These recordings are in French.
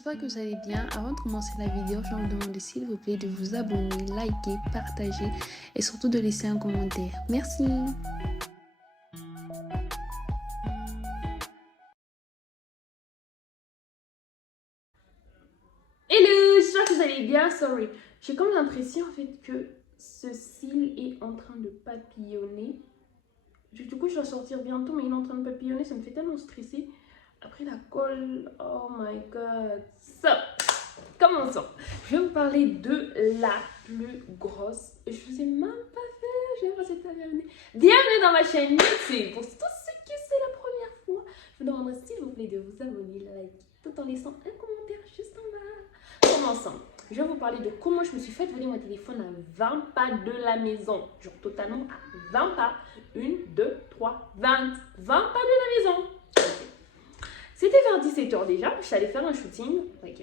j'espère que vous allez bien. Avant de commencer la vidéo, je vais vous demander s'il vous plaît de vous abonner, liker, partager et surtout de laisser un commentaire. Merci. Hello, j'espère que vous allez bien. Sorry, j'ai comme l'impression en fait que ce cil est en train de papillonner. Du coup, je dois sortir bientôt, mais il est en train de papillonner. Ça me fait tellement stresser. Après la colle, oh my god. So, commençons. Je vais vous parler de la plus grosse. Je vous ai même pas fait. Je vais passer ta bienvenue. Bienvenue dans ma chaîne YouTube. Pour tous ceux qui c'est la première fois, je vous demanderai s'il vous plaît de vous abonner, liker, tout en laissant un commentaire juste en bas. Commençons. Je vais vous parler de comment je me suis fait voler mon téléphone à 20 pas de la maison. Genre totalement à 20 pas. 1, 2, 3, 20. 20 pas de la maison. Okay. C'était vers 17h déjà. Je suis allée faire un shooting. Okay.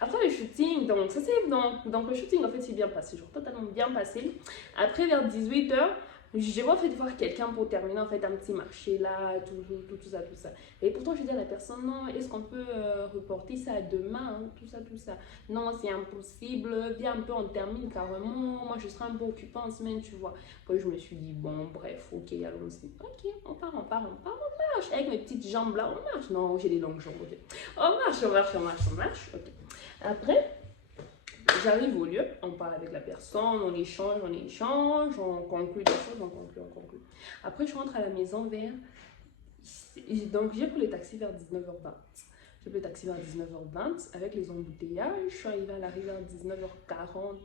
Après le shooting, donc ça c'est donc le shooting en fait c'est bien passé, genre totalement bien passé. Après vers 18h, j'ai en fait voir quelqu'un pour terminer en fait un petit marché là, tout ça. Et pourtant je dis à la personne non, est-ce qu'on peut reporter ça à demain, hein, tout ça. Non, c'est impossible, viens un peu on termine carrément, moi je serai un peu occupée en semaine, tu vois. Après je me suis dit bon bref, ok allons-y, ok on marche avec mes petites jambes là, on marche. Non, j'ai des longues jambes, ok. On marche, ok. Après, j'arrive au lieu, on parle avec la personne, on échange, on conclut des choses, on conclut. Après, je rentre à la maison vers... Donc, j'ai pris le taxi vers 19h20. J'ai pris le taxi vers 19h20 avec les embouteillages. Je suis arrivée à l'arrivée vers 19h40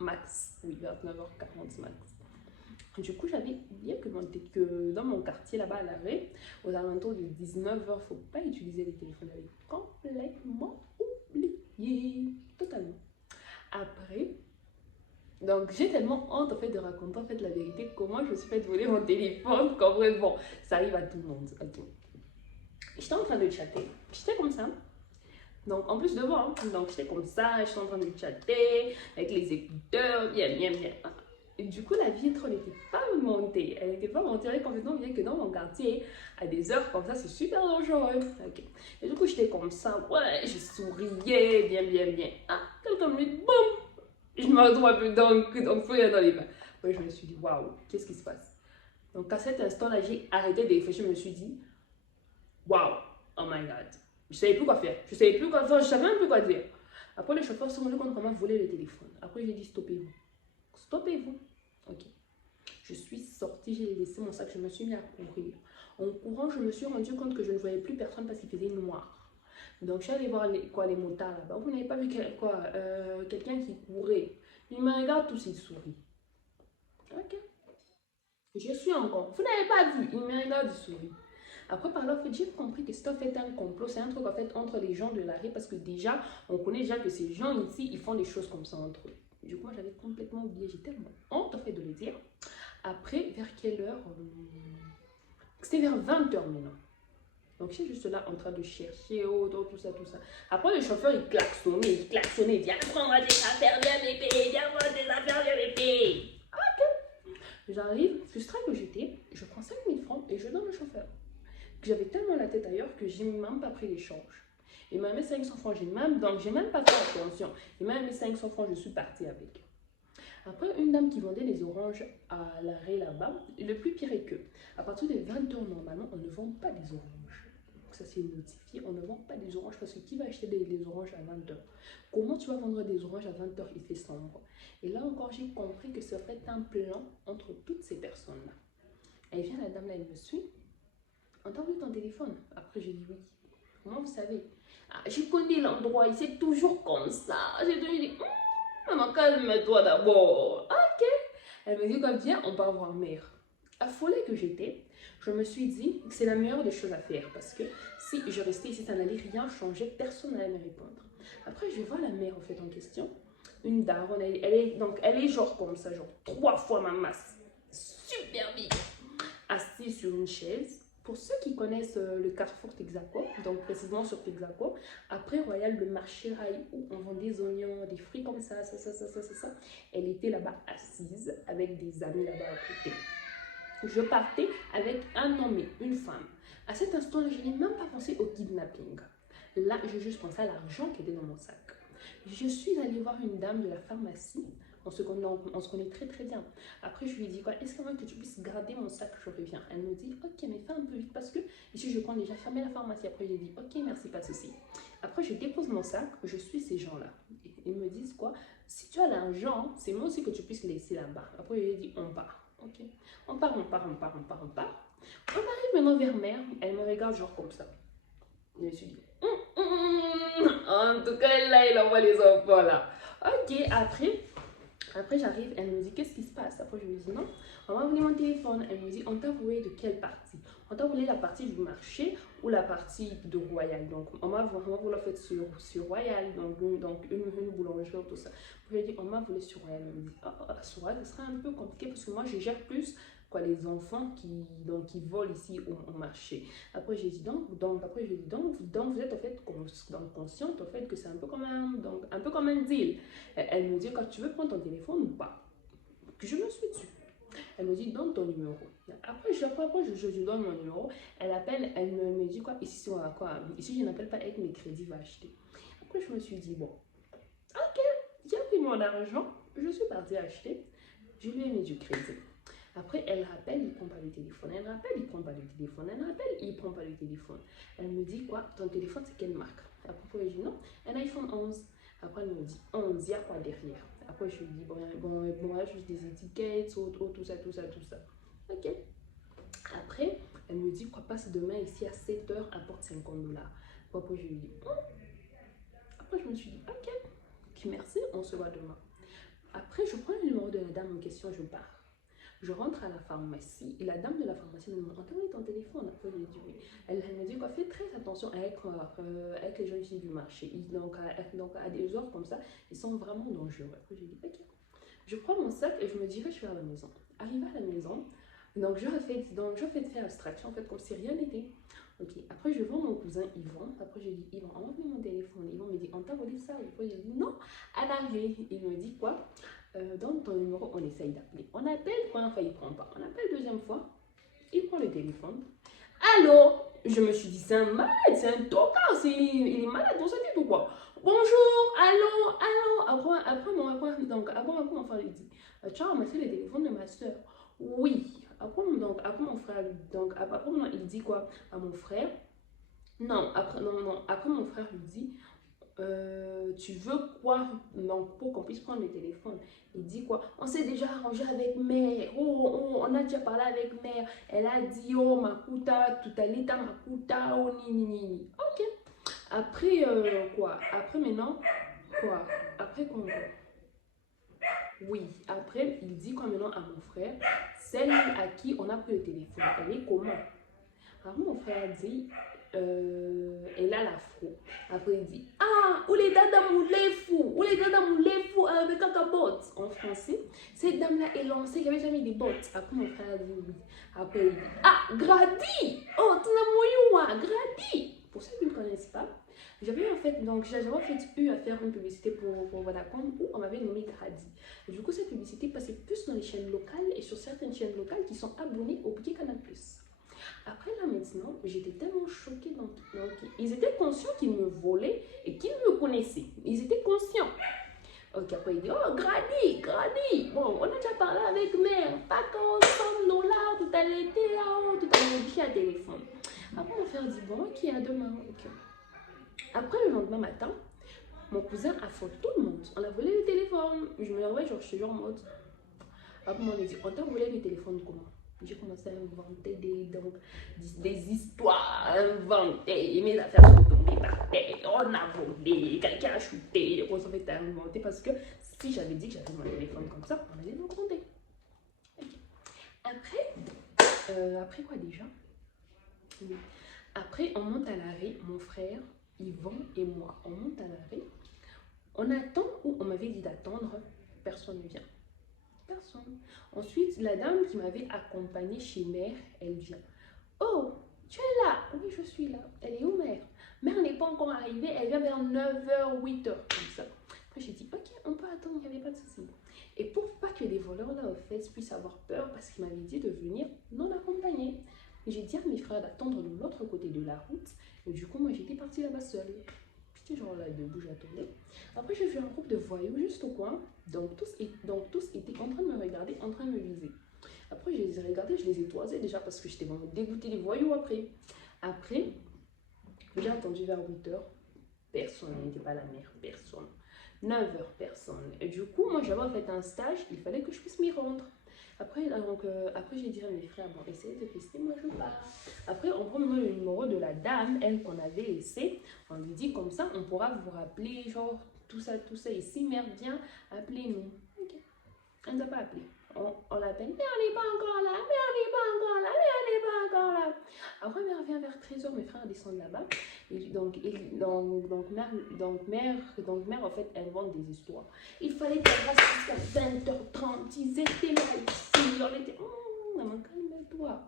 max. Oui, vers 19h40 max. Du coup, j'avais oublié que dans mon quartier là-bas à l'arrêt, aux alentours de 19h, il ne faut pas utiliser les téléphones. J'avais complètement oublié. Totalement. Après, donc j'ai tellement honte en fait de raconter en fait la vérité, comment je me suis fait voler mon téléphone, qu'en vrai, bon, ça arrive à tout le monde. J'étais en train de chatter, j'étais comme ça. Donc en plus de moi, hein. Donc j'étais comme ça, j'étais en train de chatter avec les écouteurs, bien. Et du coup, la vitre n'était pas montée. Elle n'était pas montée complètement, bien que dans mon quartier, à des heures comme ça, c'est super dangereux. Okay. Et du coup, j'étais comme ça, ouais, je souriais, bien. Ah, quelqu'un me dit, boum, je me retrouve plus donc faut y aller dans les mains. Ouais, je me suis dit, waouh, qu'est-ce qui se passe? Donc à cet instant-là, j'ai arrêté de réfléchir, je me suis dit, waouh, oh my god. Je savais plus quoi faire, je savais même plus quoi dire. Après, les chauffeurs se sont rendus compte comment voler le téléphone. Après, j'ai dit, stoppez-vous. Ok. Je suis sortie, j'ai laissé mon sac, je me suis mis à courir. En courant, je me suis rendu compte que je ne voyais plus personne parce qu'il faisait noir. Donc, je suis allée voir les motards là-bas. Vous n'avez pas vu quelqu'un qui courait. Il me regarde tous, il sourit. Ok. Je suis encore. Vous n'avez pas vu. Il me regarde, il sourit. Après, par là, en fait, j'ai compris que c'est en fait un complot. C'est un truc en fait entre les gens de l'arrêt parce que déjà, on connaît déjà que ces gens ici, ils font des choses comme ça entre eux. Du coup, moi, j'avais complètement oublié. J'ai tellement honte en fait de le dire. Après, vers quelle heure C'était vers 20h maintenant. Donc, je suis juste là en train de chercher, tout ça. Après, le chauffeur, il klaxonnait. Viens prendre des affaires, viens me payer, viens prendre des affaires, viens me payer. Ok. J'arrive, frustrée que j'étais, je prends 5000 francs et je donne au chauffeur. J'avais tellement la tête ailleurs que j'ai même pas pris l'échange. Il m'a mis 500 francs, donc j'ai même pas fait attention. Il m'a mis 500 francs, je suis partie avec. Après, une dame qui vendait des oranges à l'arrêt là-bas, le plus pire est que, à partir de 20h, normalement, on ne vend pas des oranges. Donc ça, c'est notifié, on ne vend pas des oranges parce que qui va acheter des oranges à 20h? Comment tu vas vendre des oranges à 20h? Il fait sombre. Et là encore, j'ai compris que c'est en fait un plan entre toutes ces personnes-là. Elle vient, la dame là, elle me suit. On t'a vu ton téléphone? Après, j'ai dit oui. Comment vous savez? Ah, je connais l'endroit, il c'est toujours comme ça. J'ai dit, maman, calme-toi d'abord. Ok. Elle me dit comme viens, on va voir mère. Affolée que j'étais, je me suis dit que c'est la meilleure des choses à faire parce que si je restais ici, ça n'allait rien changer, personne n'allait me répondre. Après, je vois la mère en fait en question, une daronne, elle est genre comme ça, genre 3 fois ma masse, super big, assise sur une chaise. Pour ceux qui connaissent le carrefour Texaco, donc précisément sur Texaco, après Royal, le marché rail où on vend des oignons, des fruits comme ça, elle était là-bas assise avec des amis là-bas à côté. Je partais avec un homme et une femme. À cet instant-là, je n'ai même pas pensé au kidnapping. Là, je juste pensé à l'argent qui était dans mon sac. Je suis allée voir une dame de la pharmacie. On se connaît très très bien. Après, je lui ai dit quoi, est-ce que tu puisses garder mon sac, je reviens. Elle me dit, ok, mais fais un peu vite parce que ici je compte déjà fermer la pharmacie. Après, j'ai dit, ok, merci, pas de souci. Après, je dépose mon sac, je suis ces gens-là. Ils me disent quoi, si tu as l'argent, c'est moi aussi que tu puisses laisser là-bas. Après, je lui ai dit, on part. Ok, on part. On arrive maintenant vers mère, elle me regarde genre comme ça. Je me suis dit, en tout cas, là, il envoie les enfants là. Ok, après j'arrive, elle me dit, qu'est-ce qui se passe? Après, je lui dis, non, on m'a volé mon téléphone. Elle me dit, on t'a volé de quelle partie? On t'a volé la partie du marché ou la partie de Royal? Donc, on m'a volé en fait sur Royal, donc une boulangerie, tout ça. Je lui ai dit, on m'a volé sur Royal. Elle me dit, sur Royal, ce serait un peu compliqué parce que moi, je gère plus quoi, les enfants qui volent ici au marché. Après, j'ai dit, donc, vous êtes en fait consciente en fait que c'est un peu comme un deal. Elle me dit, quand tu veux prendre ton téléphone ou pas? Je me suis dessus. Elle me dit, donne ton numéro. Après, je lui donne mon numéro. Elle appelle, elle me dit, quoi, ici, je n'appelle pas avec mes crédits, va acheter. Après, je me suis dit, bon, ok, j'ai pris mon argent, je suis partie acheter. Je lui ai mis du crédit. Après, elle rappelle, il prend pas le téléphone. Elle rappelle, il prend pas le téléphone. Elle rappelle, il prend pas le téléphone. Elle me dit, quoi, ton téléphone, c'est quelle marque? Après, je dis, non, un iPhone 11. Après, elle me dit, 11, il y a quoi derrière? Après, je lui dis, bon, juste des étiquettes, tout ça. Ok. Après, elle me dit, quoi, passe demain ici à 7 h, apporte $50. Après, je lui dis, Après, je me suis dit, ok, merci, on se voit demain. Après, je prends le numéro de la dame en question, je pars. Je rentre à la pharmacie et la dame de la pharmacie me demande, t'as ton téléphone? Après, je lui dis oui. Elle me dit quoi, fais très attention avec les gens ici du marché. Donc, à des heures comme ça, ils sont vraiment dangereux. Après, je dis ok. Je prends mon sac et je me dirige vers la maison. Arrivé à la maison, donc je fais faire abstraction en fait comme si rien n'était. Ok, après je vois mon cousin Yvan. Après je dis Yvan, envoie mon téléphone. Yvan me dit, on t'a volé ça? Après je dis non, à l'arrivée. Il me dit quoi? Dans ton numéro, on essaye d'appeler. On appelle, première fois, il ne prend pas. On appelle deuxième fois, il prend le téléphone. Allô? Je me suis dit, c'est un malade, c'est un tocard, il est malade dans sa tête ou quoi? Bonjour, allô. Après mon frère lui dit, tu as ramassé le téléphone de ma soeur? Oui. Après mon frère, il dit quoi à mon frère? Non, après mon frère lui dit, tu veux quoi donc, pour qu'on puisse prendre le téléphone? Il dit quoi? On s'est déjà arrangé avec mère. On a déjà parlé avec mère. Elle a dit, oh, Makuta, tout à l'état, Makuta, oh, ni. Ok. Après, quoi? Après, maintenant, quoi? Après, quoi? Oui. Après, il dit quoi maintenant à mon frère? Celle à qui on a pris le téléphone, elle est comment? Alors, mon frère dit, elle a l'afro. Après, il dit, où les dada moulez-fou, avec un bot. En français, cette dame-là est lancée, il n'y avait jamais des bots. Après, mon frère dit oui. Après, il dit, Grady, oh, tu n'as Grady. Pour ceux qui ne connaissent pas, j'avais en fait eu à faire une publicité pour Vodacom où on m'avait nommé Grady. Et du coup, cette publicité passait plus dans les chaînes locales et sur certaines chaînes locales qui sont abonnées au Bouquet Canal+. Après là maintenant, j'étais tellement choquée. Donc, ils étaient conscients qu'ils me volaient et qu'ils me connaissaient. Ils étaient conscients. Ok, après il dit, oh Grady, bon, on a déjà parlé avec mère, pas quand $100, tout à l'été, tout à l'été à téléphone. Après mon frère dit, bon, ok, à demain. Okay. Après le lendemain matin, mon cousin a fait tout le monde. On a volé le téléphone. Je me dis, je suis en mode. Après on a dit, on t'a volé le téléphone comment? J'ai commencé à inventer des histoires, inventer, mes affaires sont tombées par terre, on a volé, quelqu'un a chuté, on s'en fait inventer parce que si j'avais dit que j'avais mon téléphone comme ça, on allait me gronder. Okay. Après quoi déjà? Oui. Après, on monte à l'arrêt, mon frère, Yvan et moi, on monte à l'arrêt. On attend où on m'avait dit d'attendre, personne ne vient. Personne. Ensuite, la dame qui m'avait accompagnée chez mère, elle vient. Oh, tu es là? Oui, je suis là. Elle est où mère? Mère n'est pas encore arrivée, elle vient vers 9 h, 8 h, comme ça. Après, j'ai dit, ok, on peut attendre, il n'y avait pas de souci. Et pour pas que les voleurs là, au fait, puissent avoir peur, parce qu'ils m'avaient dit de venir non accompagnés. Et j'ai dit à mes frères d'attendre de l'autre côté de la route. Et du coup, moi, j'étais partie là-bas seule. J'étais genre là debout, j'attendais. Après, j'ai vu un groupe de voyous juste au coin. Donc tous étaient en train de me regarder, en train de me viser. Après, je les ai regardés, je les ai toisés déjà parce que j'étais vraiment dégoûtée des voyous après. Après, j'ai attendu vers 8h. Personne n'était pas à la mer, personne. 9h, personne. Et du coup, moi, j'avais fait un stage, il fallait que je puisse m'y rendre. Après, après j'ai dit à mes frères, bon, essayez de rester, moi je pars. Après, on prend le numéro de la dame, elle qu'on avait laissée. On lui dit comme ça, on pourra vous rappeler, genre, tout ça, ici, mère, viens, appelez-nous. Ok. Elle ne nous a pas appelé. On l'appelle, mais elle n'est pas encore là, mais elle n'est pas encore là, mais elle n'est pas encore là. Après, mère vient vers 13h, mes frères descendent là-bas. Et mère, en fait, invente des histoires. Il fallait qu'elle reste jusqu'à 20h30. Ils étaient là ici. On était, maman, calme-toi.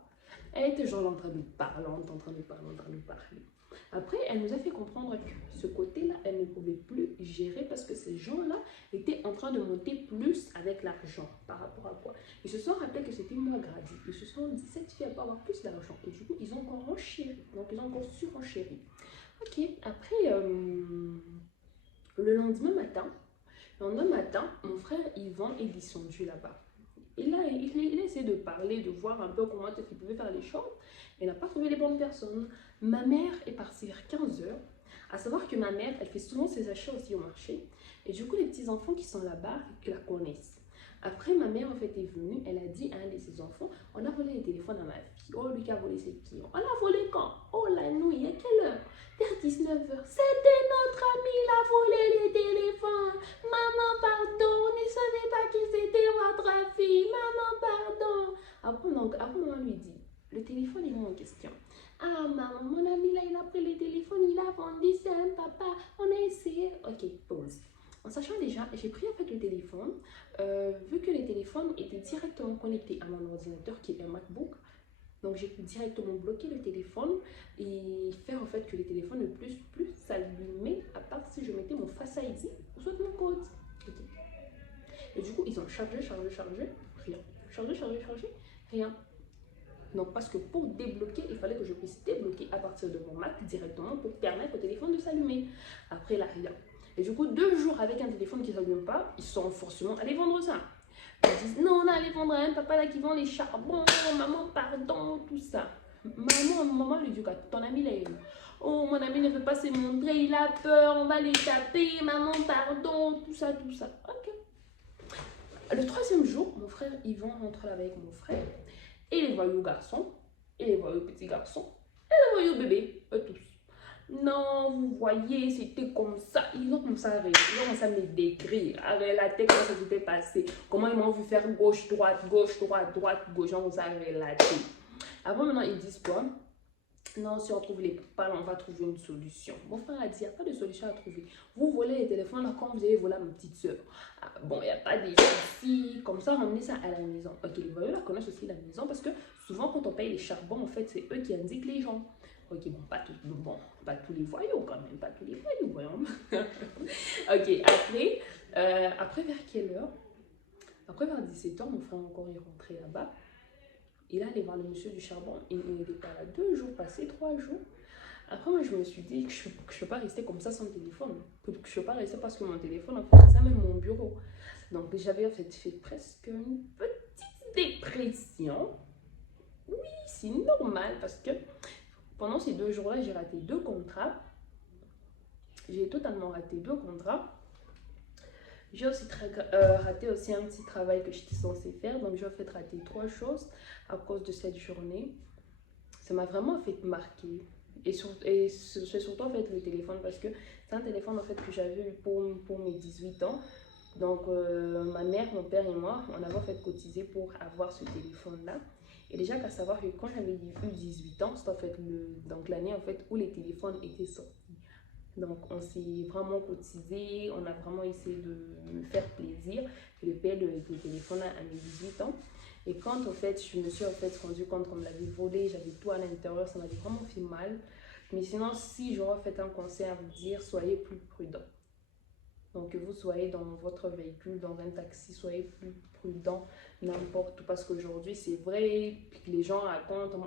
Elle était genre en train de parler, en train de parler. Après, elle nous a fait comprendre que ce côté-là, elle ne pouvait plus gérer parce que ces gens-là étaient en train de monter plus avec l'argent. Par rapport à quoi? Ils se sont rappelés que c'était moi gradie. Ils se sont dit, cette fille, elle peut avoir plus d'argent. Et du coup, ils ont encore renchéri. Donc, ils ont encore surenchéri. Ok, après, le lendemain matin, mon frère Yvan est descendu là-bas. Il a essayé de parler, de voir un peu comment il pouvait faire les choses. Il n'a pas trouvé les bonnes personnes. Ma mère est partie vers 15h. À savoir que ma mère, elle fait souvent ses achats aussi au marché. Et du coup, les petits-enfants qui sont là-bas, qui la connaissent. Après, ma mère, en fait, est venue. Elle a dit à un de ses enfants, on a volé les téléphones à ma fille. Oh, lui qui a volé ses clients. On a volé quand? Oh, la nuit. À quelle heure? Vers 19h. C'était notre ami, il a volé les téléphones. Maman, pardon, on ne savait pas que c'était votre fille. Maman, pardon. Après, maman lui dit, le téléphone est moi en question. Ah, maman, mon ami là, il a pris le téléphone, il a vendu, c'est un papa. On a essayé. Ok, pause. En sachant déjà, j'ai pris en fait le téléphone, vu que les téléphones étaient directement connectés à mon ordinateur qui est un MacBook. Donc j'ai pu directement bloquer le téléphone et faire en fait que le téléphone ne puisse plus s'allumer à part si je mettais mon Face ID ou soit mon code. Okay. Et du coup, ils ont chargé, rien. Chargé, rien. Donc parce que pour débloquer, il fallait que je puisse débloquer à partir de mon Mac directement pour permettre au téléphone de s'allumer. Après, là, rien. Et du coup, 2 jours avec un téléphone qui ne s'allume pas, ils sont forcément allés vendre ça. Ils disent non, on allait vendre un papa là qui vend les charbons, maman, pardon, tout ça. Maman lui dit, ton ami là est où? Oh, mon ami ne veut pas se montrer, il a peur, on va les taper, maman, pardon, tout ça. Ok. Le 3e jour, mon frère Yvan rentre là avec mon frère, et les voyous garçons, et les voyous petits garçons, et les voyous bébés, eux tous. Non, vous voyez, c'était comme ça. Ils ont commencé à rire, ils ont commencé à me décrire, à relater comment ça s'était passé, comment ils m'ont vu faire gauche, droite, gauche, droite, gauche, on s'est relaté. Avant, maintenant, ils disent quoi? Non, si on trouve les papas, on va trouver une solution. Mon frère a dit, il n'y a pas de solution à trouver. Vous volez les téléphones là quand vous allez voler à ma petite soeur. Ah, bon, il n'y a pas de soucis. Comme ça, ramenez ça à la maison. Ok, les voyous là connaissent aussi la maison parce que souvent, quand on paye les charbons, en fait, c'est eux qui indiquent les gens. Ok, pas tous les voyous quand même, pas tous les voyous, voyons. Ok, après vers quelle heure? Après vers 17h, mon frère encore est rentré là-bas. Il est allé voir le monsieur du charbon, il n'était pas là 2 jours passés, 3 jours. Après, moi, je me suis dit que je ne peux pas rester comme ça sans téléphone. Que je ne peux pas rester parce que mon téléphone, en fait, c'est même mon bureau. Donc, j'avais en fait presque une petite dépression. Oui, c'est normal parce que pendant ces 2 jours-là, j'ai raté 2 contrats. J'ai totalement raté 2 contrats. J'ai aussi raté aussi un petit travail que j'étais censée faire. Donc, j'ai en fait raté 3 choses à cause de cette journée. Ça m'a vraiment fait marquer. Et c'est surtout en fait le téléphone parce que c'est un téléphone en fait que j'avais eu pour mes 18 ans. Donc, ma mère, mon père et moi, on avait en fait cotisé pour avoir ce téléphone-là. Et déjà qu'à savoir que quand j'avais eu 18 ans, c'était en fait l'année en fait où les téléphones étaient sortis. Donc on s'est vraiment cotisé, on a vraiment essayé de me faire plaisir. Je paye le téléphone à mes 18 ans. Et quand en fait je me suis en fait rendu compte qu'on me l'avait volé, j'avais tout à l'intérieur, ça m'avait vraiment fait mal. Mais sinon, si j'aurais fait un conseil à vous dire, soyez plus prudents. Donc que vous soyez dans votre véhicule, dans un taxi, soyez plus prudent n'importe où. Parce qu'aujourd'hui, c'est vrai, les gens racontent,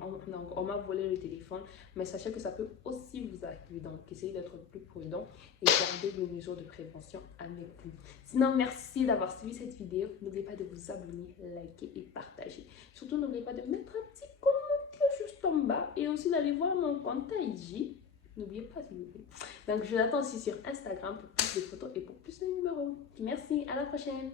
on m'a volé le téléphone. Mais sachez que ça peut aussi vous arriver. Donc essayez d'être plus prudent et gardez les mesures de prévention avec vous. Sinon, merci d'avoir suivi cette vidéo. N'oubliez pas de vous abonner, liker et partager. Surtout, n'oubliez pas de mettre un petit commentaire juste en bas. Et aussi d'aller voir mon compte IG. N'oubliez pas, s'il vous plaît. Donc, je l'attends aussi sur Instagram pour plus de photos et pour plus de numéros. Merci, à la prochaine.